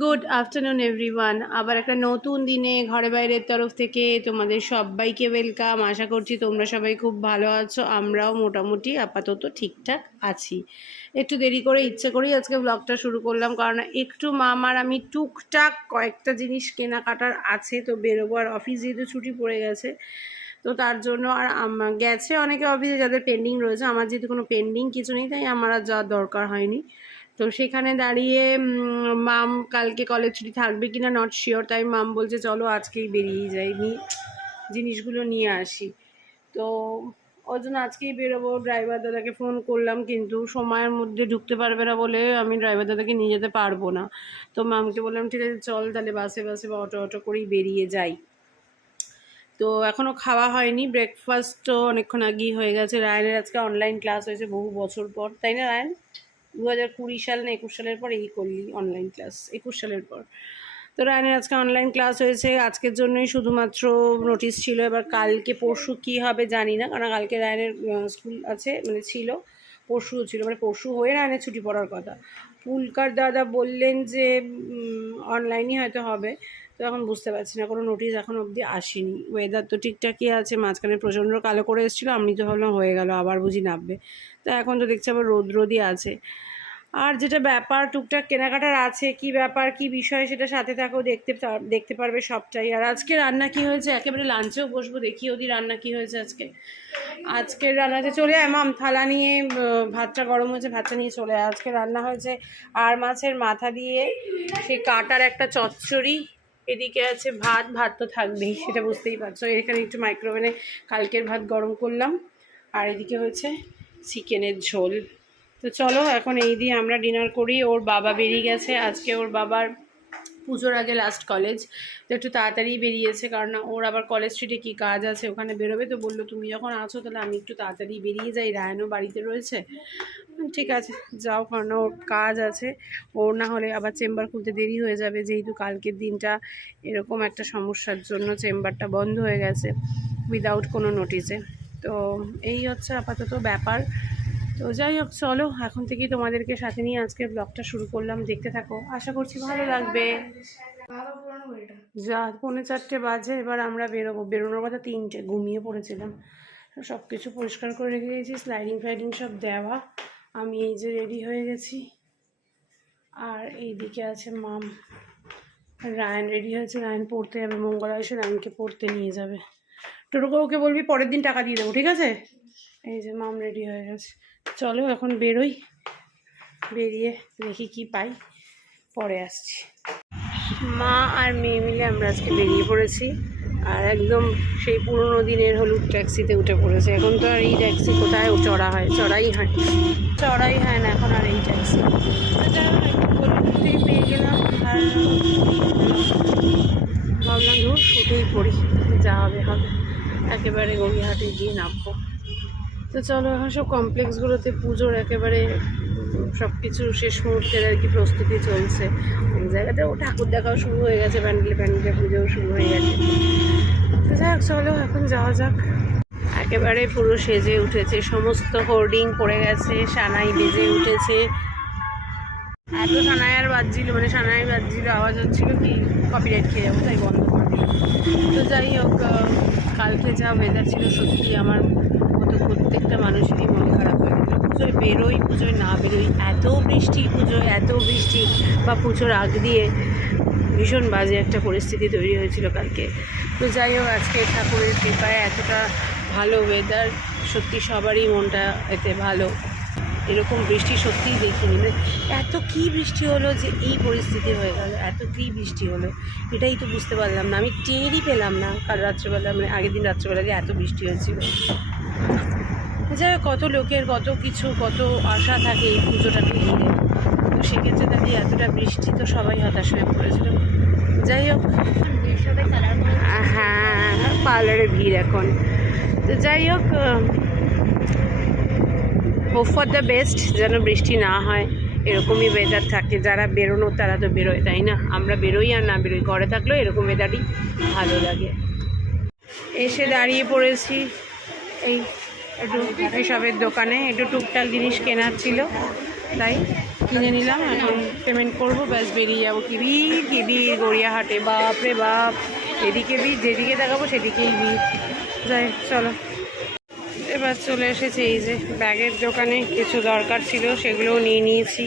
Good afternoon everyone আবার একটা নতুন দিনে ঘরে বাইরের তরফ থেকে তোমাদের সবাইকে ওয়েলকাম আশা করছি তোমরা সবাই খুব ভালো আছো, আমরাও মোটামুটি আপাতত ঠিকঠাক আছি। একটু দেরি করে ইচ্ছে করেই আজকে ব্লগটা শুরু করলাম, কারণ একটু মামার আমি টুকটাক কয়েকটা জিনিস কেনাকাটার আছে, তো বেরোবো আর অফিস যেহেতু ছুটি পড়ে গেছে, তো তার জন্য আর গেছে অনেকে অফিসে যাদের পেন্ডিং রয়েছে, আমার যেহেতু কোনো পেন্ডিং কিছু নেই, তাই আমার আর যাওয়ার দরকার হয়নি। তো সেখানে দাঁড়িয়ে মাম কালকে কলেজ ছুটি থাকবে কিনা নট শিওর তাই মাম বলছে, চলো আজকেই বেরিয়ে যাই, নি, জিনিসগুলো নিয়ে আসি। তো ওই জন্য আজকেই বেরোবো। ড্রাইভার দাদাকে ফোন করলাম, কিন্তু সময়ের মধ্যে ঢুকতে পারবে না বলে আমি ড্রাইভার দাদাকে নিয়ে যেতে পারব না। তো মামকে বললাম, ঠিক আছে, চল তাহলে বাসে বাসে বা অটো অটো করেই বেরিয়ে যাই। তো এখনও খাওয়া হয়নি ব্রেকফাস্টও অনেকক্ষণ আগেই হয়ে গেছে। রায়নের আজকে অনলাইন ক্লাস হয়েছে বহু বছর পর, তাই না রায়ন? দু হাজার কুড়ি সাল না একুশ সালের পর এই করলি অনলাইন ক্লাস একুশ সালের পর। তো রায়নের আজকে অনলাইন ক্লাস হয়েছে, আজকের জন্যই শুধুমাত্র নোটিশ ছিল, এবার কালকে পরশু কী হবে জানি না, কারণ কালকে রায়নের স্কুল আছে মানে ছিল পরশুও ছিল মানে পরশু হয়ে রায়নের ছুটি পড়ার কথা। পুলকার দাদা বললেন যে অনলাইনই হয়তো হবে। তো এখন বুঝতে পারছি না, কোনো নোটিশ এখন অবধি আসেনি। ওয়েদার তো ঠিকঠাকই আছে, মাঝখানে প্রচণ্ড কালো করে এসেছিল, আমি তো ভাবলাম হয়ে গেল, আবার বুঝি নামবে। তো এখন তো দেখছি আবার রোদ রোদই আছে। আর যেটা ব্যাপার, টুকটাক কেনাকাটার আছে, কি ব্যাপার, কি বিষয় সেটা সাথে থাকেও দেখতে দেখতে পারবে সবটাই। আর আজকে রান্না কি হয়েছে? একেবারে লাঞ্চেও বসবো, দেখি ওদি রান্না কি হয়েছে আজকে। আজকের রান্নাতে চলে আয়, মাম, থালা নিয়ে ভাতটা গরম হয়েছে, ভাতটা নিয়ে চলে আয়। আজকে রান্না হয়েছে আর মাছের মাথা দিয়ে সেই কাটার একটা চচ্চড়ি। এদিকে আছে ভাত ভাত তো থাকবেই, সেটা বুঝতেই পারছ। এখানে একটু মাইক্রোওভেনে কালকের ভাত গরম করলাম, আর এদিকে হয়েছে চিকেনের ঝোল। তো চলো, এখন এই দিয়ে আমরা ডিনার করি। ওর বাবা বেরিয়ে গেছে, আজকে ওর বাবার পুজোর আগে লাস্ট কলেজ তো একটু তাড়াতাড়ি বেরিয়েছে, কারণ ওর আবার কলেজ স্ট্রিটে কী কাজ আছে, ওখানে বেরোবে তো বলল, তুমি যখন আছো তাহলে আমি একটু তাড়াতাড়ি বেরিয়ে যাই, রায়নও বাড়িতে রয়েছে। ঠিক আছে, যাও, কারণ ওর কাজ আছে। ওর না হলে আবার চেম্বার খুলতে দেরি হয়ে যাবে, যেহেতু কালকের দিনটা এরকম একটা সমস্যার জন্য চেম্বারটা বন্ধ হয়ে গেছে উইদাউট কোনো নোটিসে তো এই হচ্ছে আপাতত ব্যাপার। তো যাই হোক, চলো, এখন থেকেই তোমাদেরকে সাথে নিয়ে আজকে ব্লগটা শুরু করলাম। দেখতে থাকো। আশা করছি ভালো লাগবে। যা, পৌনে চারটে বাজে, এবার আমরা বেরোবো। বেরোনোর কথা তিনটে, ঘুমিয়ে পড়েছিলাম। সব কিছু পরিষ্কার করে রেখে গেছি স্লাইডিং ফ্লাইডিং সব দেওয়া। আমি এই যে রেডি হয়ে গেছি। আর এইদিকে আছে মাম। রায়ন রেডি হয়েছে। রায়ন পড়তে যাবে, মঙ্গলা এসে রায়নকে পড়তে নিয়ে যাবে। টোটোকে ওকে বলবি, পরের দিন টাকা দিয়ে দেবো, ঠিক আছে? এই যে মাম রেডি হয়ে গেছে। চলো এখন বেরোই। বেরিয়ে দেখি কি পাই। পরে আসছি। মা আর মেয়ে মিলে আমরা আজকে বেরিয়ে পড়েছি। আর একদম সেই পুরোনো দিনের হলুদ ট্যাক্সিতে উঠে পড়েছে। এখন তো আর এই ট্যাক্সি কোথায় চড়া হয়? চড়াই হয় চড়াই হয় না এখন আর এই ট্যাক্সি। পেয়ে গেলাম। আর ভাবলাম ধর শুধুই পড়ি। যা হবে হবে। একেবারে গড়িয়াহাটে গিয়ে নামবো। তো চলো, এখন সব কমপ্লেক্সগুলোতে পুজোর একেবারে সব কিছু শেষ মুহূর্তের আর কি প্রস্তুতি চলছে। অনেক জায়গাতে ও ঠাকুর দেখাও শুরু হয়ে গেছে, প্যান্ডেলে প্যান্ডেলে, পুজোও শুরু হয়ে গেছে। তো যাই হোক চলো, এখন যাওয়া যাক। একেবারে পুরো সেজে উঠেছে, সমস্ত হোর্ডিং পড়ে গেছে, সানাই বেজে উঠেছে। এত সানাই আর বাজছিল মানে সানাই বাজছিল, আওয়াজ হচ্ছিল কি কপিরাইট খেয়ে যাব, তাই বন্ধ করে তো যাই হোক কালকে যা ওয়েদার ছিল সত্যি আমার প্রত্যেকটা মানুষেরই মন খারাপ হয়ে গেল পুজোয় বেরোই, পুজোয় না বেরোই, এত বৃষ্টি পুজোয়, এত বৃষ্টি বা পুজোর আগ দিয়ে ভীষণ বাজে একটা পরিস্থিতি তৈরি হয়েছিল কালকে। তো যাই হোক, আজকে ঠাকুরের কৃপায় এতটা ভালো ওয়েদার সত্যি সবারই মনটা এতে ভালো। এরকম বৃষ্টি সত্যিই দেখিনি। মানে এত কী বৃষ্টি হলো যে এই পরিস্থিতি হয়ে গেল, এত কী বৃষ্টি হলো, এটাই তো বুঝতে পারলাম না। আমি টেরই পেলাম না কাল রাত্রেবেলা মানে আগের দিন রাত্রেবেলা যে এত বৃষ্টি হয়েছিল। হোক, কত লোকের কত কিছু কত আশা থাকে এই পুজোটাকে ঘিরে তো সেক্ষেত্রে দাঁড়িয়ে এতটা বৃষ্টি তো সবাই হতাশ হয়ে পড়েছিল। যাই হোক। হ্যাঁ পার্লারে ভিড় এখন। তো যাই হোক হোপ ফর দ্য বেস্ট যেন বৃষ্টি না হয়। এরকমই ওয়েদার থাকে। যারা বেরোনো তারা তো বেরোয় তাই না? আমরা বেরোই আর না বেরোই। ঘরে থাকলেও এরকম ওয়েদারই ভালো লাগে। এসে দাঁড়িয়ে পড়েছি। এই একটু এসবের দোকানে, একটু টুকটাক জিনিস কেনার ছিল। তাই কিনে নিলাম, এখন পেমেন্ট করব, ব্যাস বেরিয়ে যাব কি ভিড় কি ভিড়, গড়িয়াহাটে, বাপ রে বাপ। এদিকে ভিড়, যেদিকে দেখাবো সেদিকেই ভিড়। যাই, চলো। এবার চলে এসেছে এই যে ব্যাগের দোকানে, কিছু দরকার ছিল, সেগুলোও নিয়ে নিয়েছি।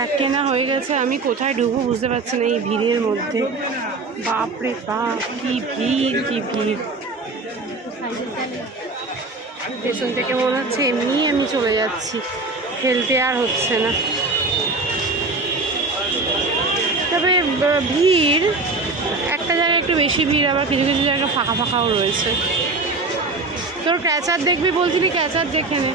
ব্যাগ কেনা হয়ে গেছে, আমি কোথায় ঢুকবো বুঝতে পারছি না এই ভিড়ের মধ্যে। বাপরে বাপ, কি ভিড় কি ভিড়। পেছন থেকে মনে হচ্ছে এমনি আমি চলে যাচ্ছি ফেলতে আর হচ্ছে না। তবে ভিড়, একটা জায়গায় একটু বেশি ভিড়, আবার কিছু কিছু জায়গায় ফাঁকা ফাঁকাও রয়েছে। তোর ক্যাচার দেখবি বলছিলি ক্যাচার দেখে নে।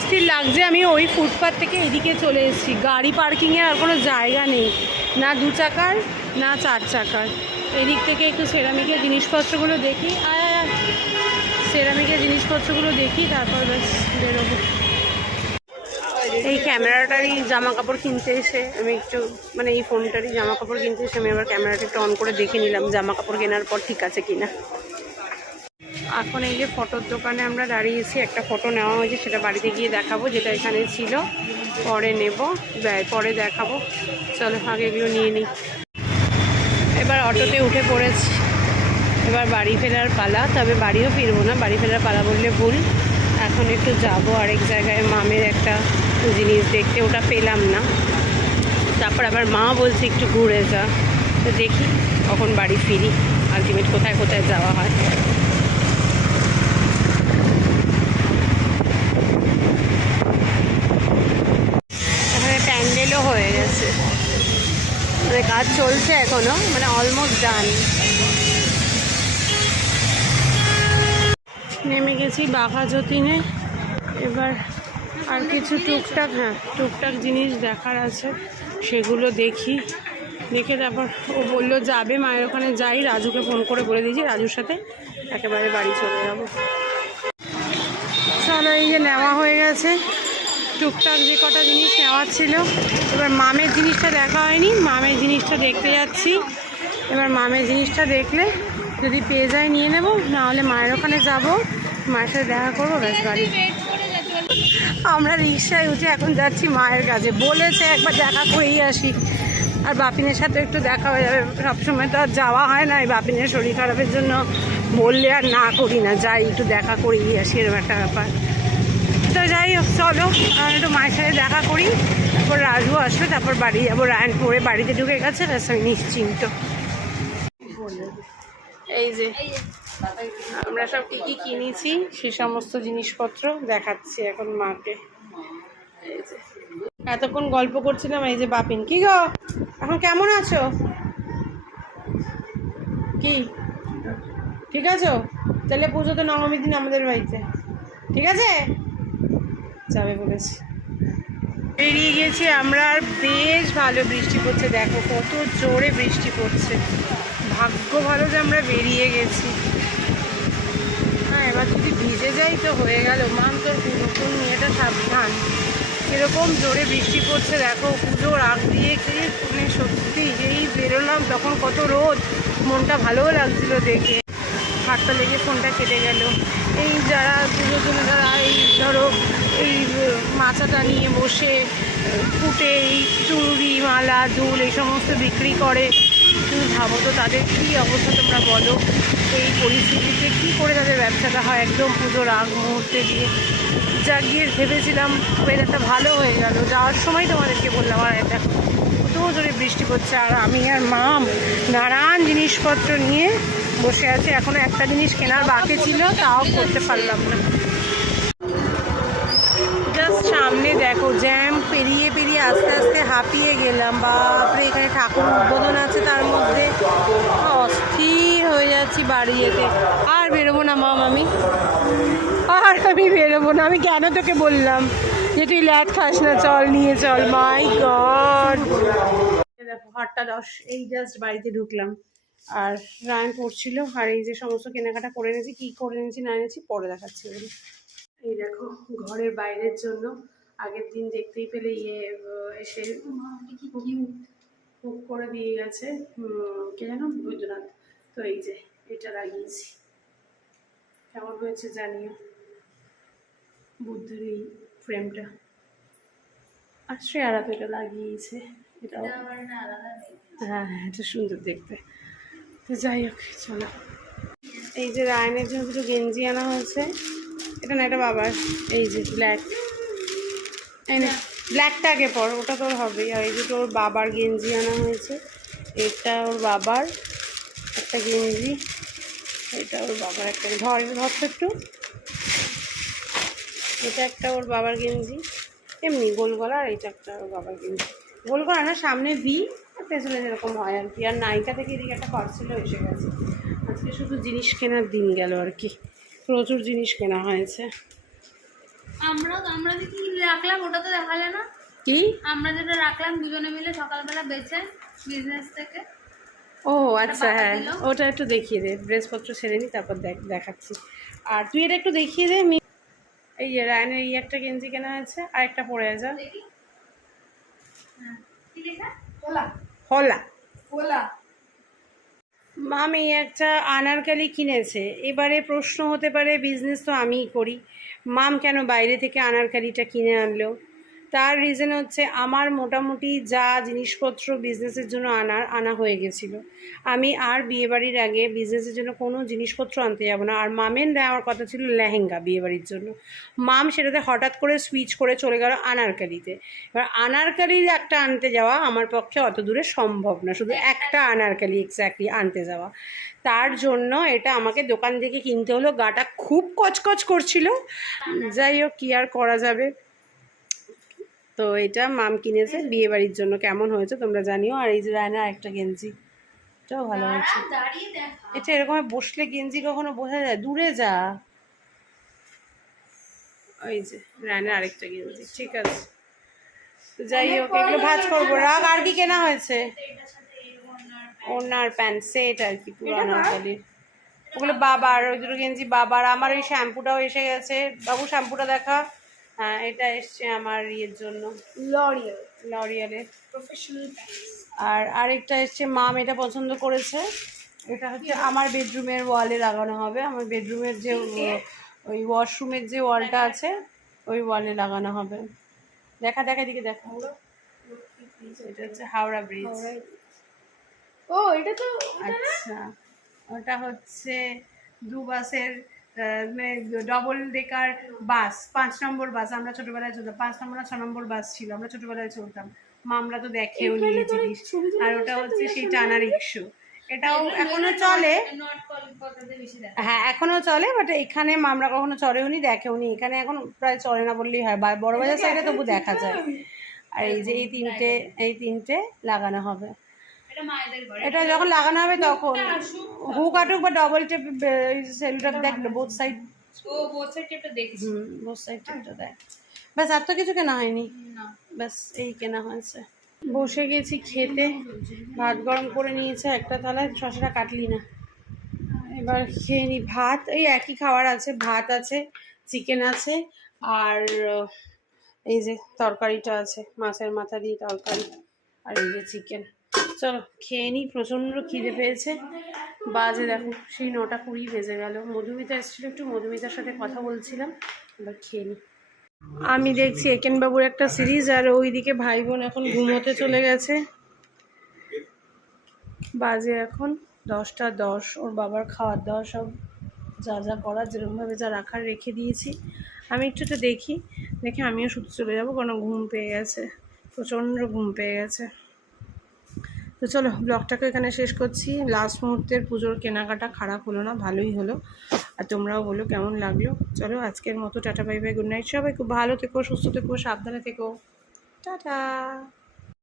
অস্থির লাগছে, আমি ওই ফুটপাথ থেকে এদিকে চলে এসেছি। গাড়ি পার্কিংয়ের আর কোনো জায়গা নেই, না দু চাকার, না চার চাকার। এদিক থেকে একটু সেরামিকের জিনিসপত্রগুলো দেখি, আয়। সেরামিকের জিনিসপত্রগুলো দেখি, তারপর ব্যাস বেরোবো। এই ক্যামেরাটারই জামা কাপড় কিনতে এসে, আমি একটু মানে এই ফোনটারই জামা কাপড় কিনতে এসে আমি আবার ক্যামেরাটা একটু অন করে দেখে নিলাম জামা কাপড় কেনার পর ঠিক আছে কিনা। এখন এই যে ফটোর দোকানে আমরা দাঁড়িয়েছি, একটা ফটো নেওয়া হয়েছে, সেটা বাড়িতে গিয়ে দেখাবো, যেটা এখানে ছিল। পরে নেব পরে দেখাবো। চলো, আগে এগুলো নিয়ে নিই। এবার অটোতে উঠে পড়েছি। এবার বাড়ি ফেরার পালা, তবে বাড়িও ফিরবো না। বাড়ি ফেরার পালা বললে ভুল। এখন একটু যাব, আরেক জায়গায় মামের একটা জিনিস দেখতে, ওটা পেলাম না। তারপর আবার মা বলছে, একটু ঘুরে যা। তো দেখি, কখন বাড়ি ফিরি। আলটিমেট কোথায় কোথায় যাওয়া হয় এখানে প্যান্ডেলও হয়ে গেছে মানে কাজ চলছে এখনও মানে অলমোস্ট ডান নেমে গেছি বাঘা যতীনে। এবার আর কিছু টুকটাক হ্যাঁ টুকটাক জিনিস দেখার আছে, সেগুলো দেখি। দেখে তারপর ও বলল, যাবে, মায়ের ওখানে যাই। রাজুকে ফোন করে বলে দিয়েছি, রাজুর সাথে একেবারে বাড়ি চলে যাব। চলো, এই যে নেওয়া হয়ে গেছে। টুকটাক যে কটা জিনিস নেওয়ার ছিল। এবার মামের জিনিসটা দেখা হয়নি, মামের জিনিসটা দেখতে যাচ্ছি। এবার মামের জিনিসটা দেখলে যদি পেয়ে যায় নিয়ে নেব, নাহলে মায়ের ওখানে যাব। মায়ের সাথে দেখা করব, ব্যাস বাড়ি। আমরা রিক্সায় উঠে এখন যাচ্ছি মায়ের কাছে। বলেছে একবার দেখা করেই আসি। আর বাপিনের সাথে একটু দেখা হয়ে যাবে। সবসময় তো আর যাওয়া হয় না এই বাপিনের শরীর খারাপের জন্য। বললে আর না করি না, যাই একটু দেখা করেই আসি, এরকম একটা ব্যাপার। তো যাই হোক, চলো আমি তো মায়ের সাথে দেখা করি। তারপর রাজু আসবে, তারপর বাড়ি যাব। রায়ন পরে বাড়িতে ঢুকে গেছে ব্যাস আমি নিশ্চিন্ত। এই যে, আমরা সব কী কী কিনেছি, সে সমস্ত জিনিসপত্র দেখাচ্ছি এখন মাকে। এই যে, এতক্ষণ গল্প করছিলাম এই যে বাপিন। কি গো? এখন কেমন আছো? কি? ঠিক আছো? তাহলে পুজো তো নবমীর দিন আমাদের বাড়িতে। ঠিক আছে? যাবে বলেছি। বেরিয়ে গেছি আমরা, আর বেশ ভালো বৃষ্টি পড়ছে, দেখো কত জোরে বৃষ্টি পড়ছে। ভাগ্য ভালো যে আমরা বেরিয়ে গেছি। হ্যাঁ এবার যদি ভিজে যাই তো হয়ে গেল। মান তোর নতুন মেয়েটা সাবধান। এরকম জোরে বৃষ্টি পড়ছে, দেখো পুজোর আগ দিয়ে কি মানে সত্যি এই বেরোলাম, তখন কত রোদ। মনটা ভালোও লাগছিল দেখে। হাতটা লেগে ফোনটা কেটে গেল। এই যারা পুজোর জন্য যারা এই ধরো এই মাচাটা নিয়ে বসে ফুটে এই চুড়ি মালা, দুল, এই সমস্ত বিক্রি করে। তুমি ভাবো তো তাদের কী অবস্থা তোমরা বলো? এই পরিস্থিতিতে কী করে তাদের ব্যবসাটা হয়? একদম পুজোর আগ মুহূর্তে দিয়ে যা গিয়ে ভেবেছিলাম ওয়েদারটা ভালো হয়ে গেল। যাওয়ার সময় তোমাদেরকে বললাম, আর এটা কত জোরে বৃষ্টি পড়ছে আর আমি আর মাম নানান জিনিসপত্র নিয়ে বসে আছি। এখনও একটা জিনিস কেনার বাকি ছিল, তাও করতে পারলাম না। সামনে দেখো জ্যাম পেরিয়ে পেরিয়ে আস্তে আস্তে হাঁপিয়ে গেলাম। বাপরে, এখানে ঠাকুর উদ্বোধন আছে তার মধ্যে। অস্থির হয়ে যাচ্ছি বাড়ি যেতে। আর বেরোবো না মাম। আমি আর আমি বেরোবো না, আমি কেন তোকে বললাম? যে তুই ল্যাট খাস না, চল নিয়ে চল মাই গড দেখো আটটা দশ, এই জাস্ট বাড়িতে ঢুকলাম। আর রায়ন পড়ছিল আর এই যে সমস্ত কেনাকাটা করে এনেছি, কী করে এনেছি না এনেছি, পরে দেখাচ্ছি এই দেখো ঘরের বাইরের জন্য। আগের দিন দেখতেই পেলে ইয়ে এসে বুক করে দিয়ে গেছে কে যেন? বৈদ্যনাথ। তো এই যে এটা লাগিয়েছি। কেমন হয়েছে জানিও? বুদ্ধের এই ফ্রেমটা আর শ্রেয়ারা তো এটা লাগিয়েছে। এটাও। হ্যাঁ হ্যাঁ এটা সুন্দর দেখতে। তো যাই হোক চলো। এই যে রায়নের জন্য কিছু গেঞ্জি আনা হয়েছে। এটা না, এটা বাবার। এই যে ব্ল্যাক এই না ব্ল্যাকটা আগে পর, ওটা তোর হবে আর এই দুটো ওর বাবার গেঞ্জি আনা হয়েছে, এটা ওর বাবার একটা গেঞ্জি, এটা ওর বাবার একটা ধর ধর তো একটু। এটা একটা ওর বাবার গেঞ্জি। এমনি গোল গলা, আর এটা একটা ওর বাবার গেঞ্জি। গোল গলা না, সামনে ভি পেছনে যেরকম হয় আর কি। আর নাইকা থেকে এদিকে একটা পার্সেলও এসে গেছে। আজকে শুধু জিনিস কেনার দিন গেল আর কি। প্রচুর জিনিস কেনা হয়েছে। আমরা আমরা যে কি রাখলাম ওটা তো দেখালে না? কি? আমরা যেটা রাখলাম দুজনে মিলে সকালবেলা বেচে বিজনেস থেকে। ও আচ্ছা হ্যাঁ। ওটা একটু দেখিয়ে দে ড্রেসপত্র ছেড়ে নি তারপর দেখ দেখাচ্ছি। আর তুই এটা একটু দেখিয়ে দে মি- এই যে রায়নের এই একটা গেঞ্জি কেনা হয়েছে আর একটা পরে যা। দেখি। হ্যাঁ। কি লেখা? হলা এই একটা আনারকালি কিনেছে। এবারে প্রশ্ন হতে পারে বিজনেস তো আমিই করি। মাম কেন বাইরে থেকে আনারকালিটা কিনে আনলো? তার রিজন হচ্ছে আমার মোটামুটি যা জিনিসপত্র বিজনেসের জন্য আনার, আনা হয়ে গেছিল। আমি আর বিয়েবাড়ির আগে বিজনেসের জন্য কোনো জিনিসপত্র আনতে যাব না। আর মামের আমার কথা ছিল লেহেঙ্গা বিয়েবাড়ির জন্য। মাম সেটাতে হঠাৎ করে সুইচ করে চলে গেল আনারকালিতে। এবার আনারকালির একটা আনতে যাওয়া আমার পক্ষে অত দূরে সম্ভব না। শুধু একটা আনারকালি এক্স্যাক্টলি আনতে যাওয়া। তার জন্য এটা আমাকে দোকান থেকে কিনতে হলো। গাটা খুব কচকচ করছিল। যাই হোক, কী আর করা যাবে? তো এটা মাম কিনেছে বিয়ে বাড়ির জন্য। কেমন হয়েছে তোমরা জানিও। আর এই যে রায়না একটা গেঞ্জি। এটাও ভালো হয়েছে। এটা এরকম বসলে গেঞ্জি কখনো বোঝা যায়? দূরে যা। ওই যে রায়নার আরেকটা গেঞ্জি। ঠিক আছে। তো যাই হোক এগুলো ভাজ করব। রাগ আর কি কেনা হয়েছে? ওনার প্যান্ট। সেট আর কি পুরানো কালির ওগুলো বাবার ওই দুটো গেঞ্জি বাবার। আমার ওই শ্যাম্পুটাও এসে গেছে। বাবু শ্যাম্পুটা দেখা। এটা এসছে আমার ইয়ের জন্য। লরিয়াল লরিয়ালের প্রফেশনাল আর আরেকটা এসছে মাম এটা পছন্দ করেছে। এটা হচ্ছে আমার বেডরুমের ওয়ালে লাগানো হবে। আমার বেডরুমের যে ওই ওয়াশরুমের যে ওয়ালটা আছে ওই ওয়ালে লাগানো হবে। দেখা দেখা দিকে দেখা। এটা হচ্ছে হাওড়া ব্রিজ ও এটা তো আচ্ছা। ওটা হচ্ছে দু ডবল ডেকার বাস পাঁচ নম্বর বাস আমরা ছোটবেলায় চলতাম। পাঁচ নম্বর না ছ নম্বর বাস ছিল আমরা ছোটবেলায় চলতাম। মামরা তো দেখেও নি এই জিনিস। আর ওটা হচ্ছে সেই টানা রিক্সু এটাও এখনও চলে। হ্যাঁ এখনও চলে বাট এখানে মামরা কখনো চলেও নি দেখেও নি। এখানে এখন প্রায় চলে না বললেই হয় বা- বড় বাজার সাইডে তবু দেখা যায়। আর এই যে এই তিনটে এই তিনটে লাগানো হবে। এটা যখন লাগানো হবে তখন। হুক আটুক বা ডবল টেপ সেলুটার দেখ বোথ সাইড ও বোথ টেপটা দেখছি। হুম বোথ সাইড টেপটা দেখ। ব্যাস আর তো কিছু কেনা হয়নি। ব্যাস এই কেনা হয়েছে। বসে গেছি খেতে। ভাত গরম করে নিয়েছে একটা থালায় শশাটা কাটলি না। এবার খেয়ে নি ভাত। এই একই খাবার আছে ভাত আছে চিকেন আছে আর এই যে তরকারিটা আছে মাছের মাথা দিয়ে তরকারি আর এই যে চিকেন চলো, খেয়ে নিই প্রচণ্ড খিদে পেয়েছে। বাজে দেখো, সেই নটা কুড়ি বেজে গেল। মধুমিতা এসেছিল একটু, মধুমিতার সাথে কথা বলছিলাম। এবার খেয়ে নিই আমি দেখছি একেনবাবুর একটা সিরিজ, আর ওইদিকে ভাই বোন এখন ঘুমোতে চলে গেছে। বাজে এখন দশটা দশ, ওর বাবার খাওয়ার দাওয়া সব যা যা করার, যেরকমভাবে যা রাখার রেখে দিয়েছি। আমি একটু দেখি, দেখে আমিও শুধু চলে যাব কারণ ঘুম পেয়ে গেছে, প্রচণ্ড ঘুম পেয়ে গেছে। তো চলো, ব্লগটাকে এখানে শেষ করছি। লাস্ট মুহূর্তের পুজোর কেনাকাটা খারাপ হলো না, ভালোই হলো। আর তোমরাও বলো কেমন লাগল। চলো, আজকের মতো tata bye bye good night সবাই খুব ভালো থেকো, সুস্থ থেকো, সাবধানে থেকো। টাটা।